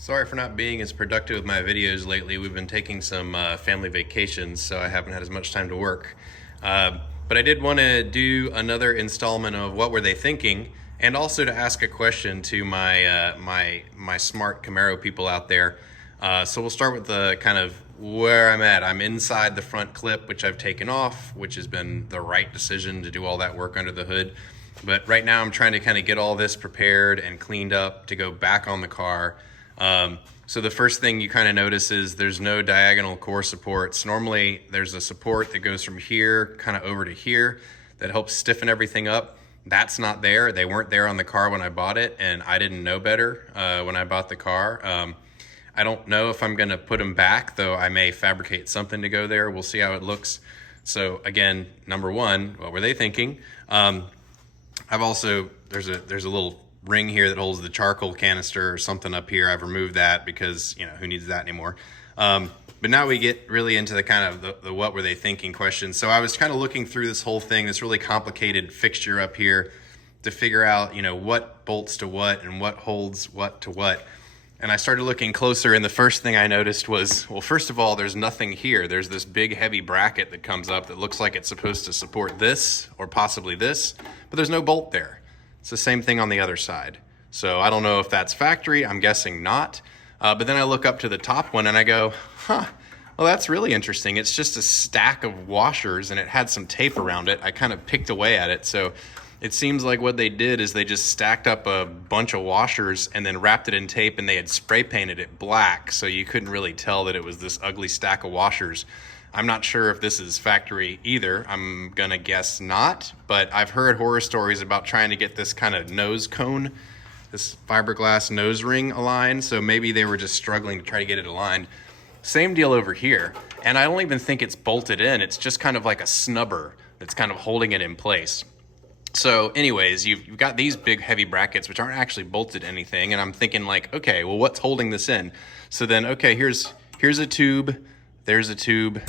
Sorry for not being as productive with my videos lately. We've been taking some family vacations, so I haven't had as much time to work. But I did want to do another installment of What Were They Thinking, and also to ask a question to my smart Camaro people out there. So we'll start with the kind of where I'm at. I'm inside the front clip, which I've taken off, which has been the right decision to do all that work under the hood. But right now I'm trying to kind of get all this prepared and cleaned up to go back on the car. So the first thing you kind of notice is there's no diagonal core supports. Normally there's a support that goes from here kind of over to here that helps stiffen everything up. That's not there. They weren't there on the car when I bought it, and I didn't know better when I bought the car. I don't know if I'm going to put them back, though I may fabricate something to go there. We'll see how it looks. So again, number one, what were they thinking? I've also, there's a little ring here that holds the charcoal canister or something up here. I've removed that because, you know, who needs that anymore? But now we get really into the kind of the what were they thinking question. So I was kind of looking through this whole thing, this really complicated fixture up here, to figure out, you know, what bolts to what and what holds what to what. And I started looking closer, and the first thing I noticed was, well, first of all, there's nothing here. There's this big heavy bracket that comes up that looks like it's supposed to support this or possibly this, but there's no bolt there. It's the same thing on the other side. So I don't know if that's factory. I'm guessing not. But then I look up to the top one and I go, well, that's really interesting. It's just a stack of washers, and it had some tape around it. I kind of picked away at it. So it seems like what they did is they just stacked up a bunch of washers and then wrapped it in tape, and they had spray painted it black, so you couldn't really tell that it was this ugly stack of washers. I'm not sure if this is factory either. I'm gonna guess not, but I've heard horror stories about trying to get this kind of nose cone, this fiberglass nose ring aligned, so maybe they were just struggling to try to get it aligned. Same deal over here, and I don't even think it's bolted in. It's just kind of like a snubber that's kind of holding it in place. So anyways, you've got these big heavy brackets which aren't actually bolted to anything, and I'm thinking like, okay, well, what's holding this in? So then, okay, here's a tube, there's a tube,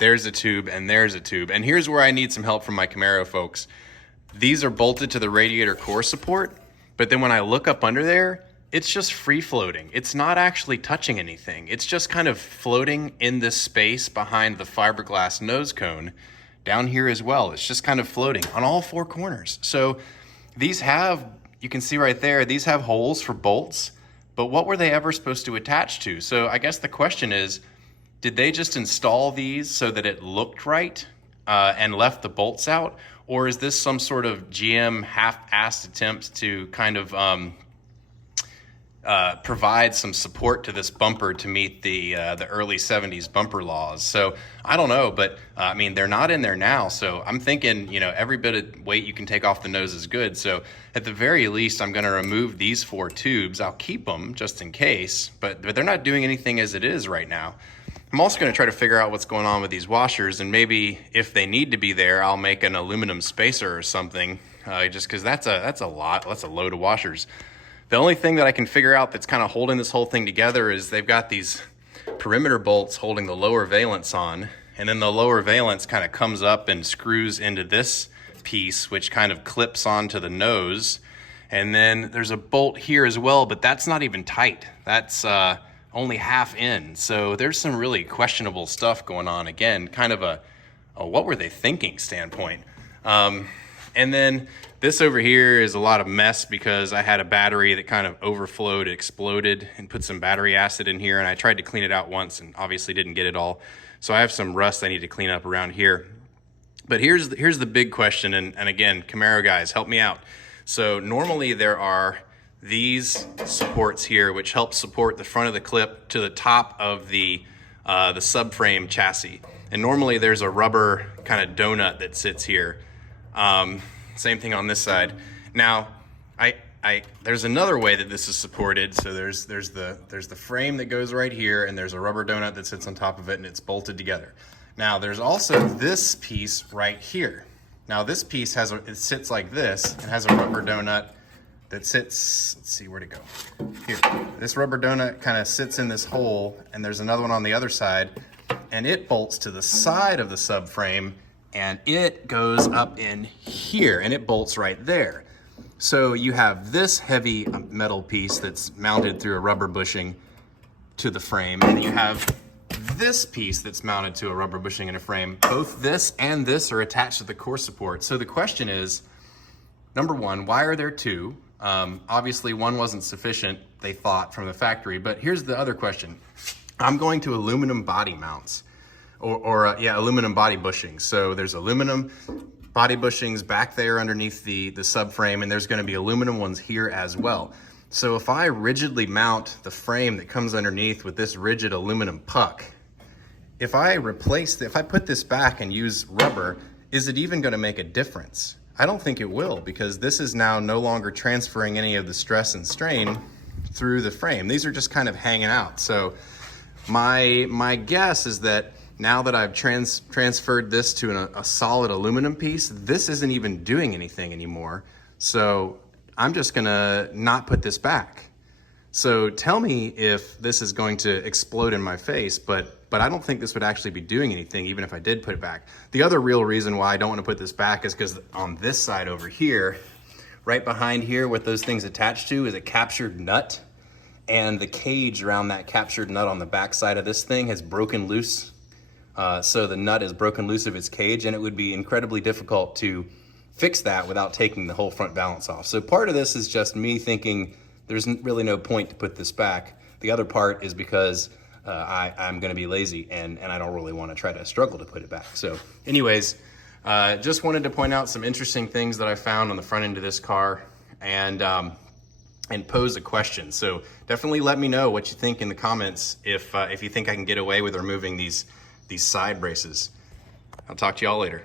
there's a tube, and there's a tube. And here's where I need some help from my Camaro folks. These are bolted to the radiator core support, but then when I look up under there, it's just free floating. It's not actually touching anything. It's just kind of floating in this space behind the fiberglass nose cone. Down here as well, it's just kind of floating on all four corners. So these have, you can see right there, these have holes for bolts, but what were they ever supposed to attach to? So I guess the question is, did they just install these so that it looked right and left the bolts out? Or is this some sort of GM half-assed attempt to kind of provide some support to this bumper to meet the early 70s bumper laws? So I don't know, but I mean, they're not in there now. So I'm thinking, you know, every bit of weight you can take off the nose is good. So at the very least, I'm going to remove these four tubes. I'll keep them just in case, but they're not doing anything as it is right now. I'm also going to try to figure out what's going on with these washers, and maybe if they need to be there, I'll make an aluminum spacer or something, just because that's a load of washers. The only thing that I can figure out that's kind of holding this whole thing together is they've got these perimeter bolts holding the lower valence on, and then the lower valence kind of comes up and screws into this piece, which kind of clips onto the nose. And then there's a bolt here as well, but that's not even tight. That's only half in. So there's some really questionable stuff going on. Again, kind of a what were they thinking standpoint. And then this over here is a lot of mess because I had a battery that kind of overflowed, exploded, and put some battery acid in here, and I tried to clean it out once and obviously didn't get it all. So I have some rust I need to clean up around here. But here's the big question, and again, Camaro guys, help me out. So normally there are these supports here which help support the front of the clip to the top of the subframe chassis. And normally there's a rubber kind of donut that sits here. Same thing on this side. Now, there's another way that this is supported. So there's the frame that goes right here, and there's a rubber donut that sits on top of it, and it's bolted together. Now, there's also this piece right here. Now, this piece it sits like this and has a rubber donut that sits, let's see, where'd it go? Here, this rubber donut kind of sits in this hole, and there's another one on the other side, and it bolts to the side of the subframe, and it goes up in here, and it bolts right there. So you have this heavy metal piece that's mounted through a rubber bushing to the frame, and you have this piece that's mounted to a rubber bushing in a frame. Both this and this are attached to the core support. So the question is, number one, why are there two? Obviously one wasn't sufficient, they thought, from the factory, but here's the other question. I'm going to aluminum body mounts, aluminum body bushings. So there's aluminum body bushings back there underneath the subframe, and there's gonna be aluminum ones here as well. So if I rigidly mount the frame that comes underneath with this rigid aluminum puck, if I put this back and use rubber, is it even gonna make a difference? I don't think it will, because this is now no longer transferring any of the stress and strain through the frame. These are just kind of hanging out. So my guess is that now that I've transferred this to a solid aluminum piece, this isn't even doing anything anymore. So I'm just gonna not put this back. So tell me if this is going to explode in my face, but I don't think this would actually be doing anything even if I did put it back. The other real reason why I don't want to put this back is because on this side over here, right behind here, what those things attached to is a captured nut, and the cage around that captured nut on the back side of this thing has broken loose. So the nut is broken loose of its cage, and it would be incredibly difficult to fix that without taking the whole front balance off. So part of this is just me thinking there's really no point to put this back. The other part is because I'm gonna be lazy and I don't really wanna try to struggle to put it back. So anyways, just wanted to point out some interesting things that I found on the front end of this car and pose a question. So definitely let me know what you think in the comments if you think I can get away with removing these side braces. I'll talk to y'all later.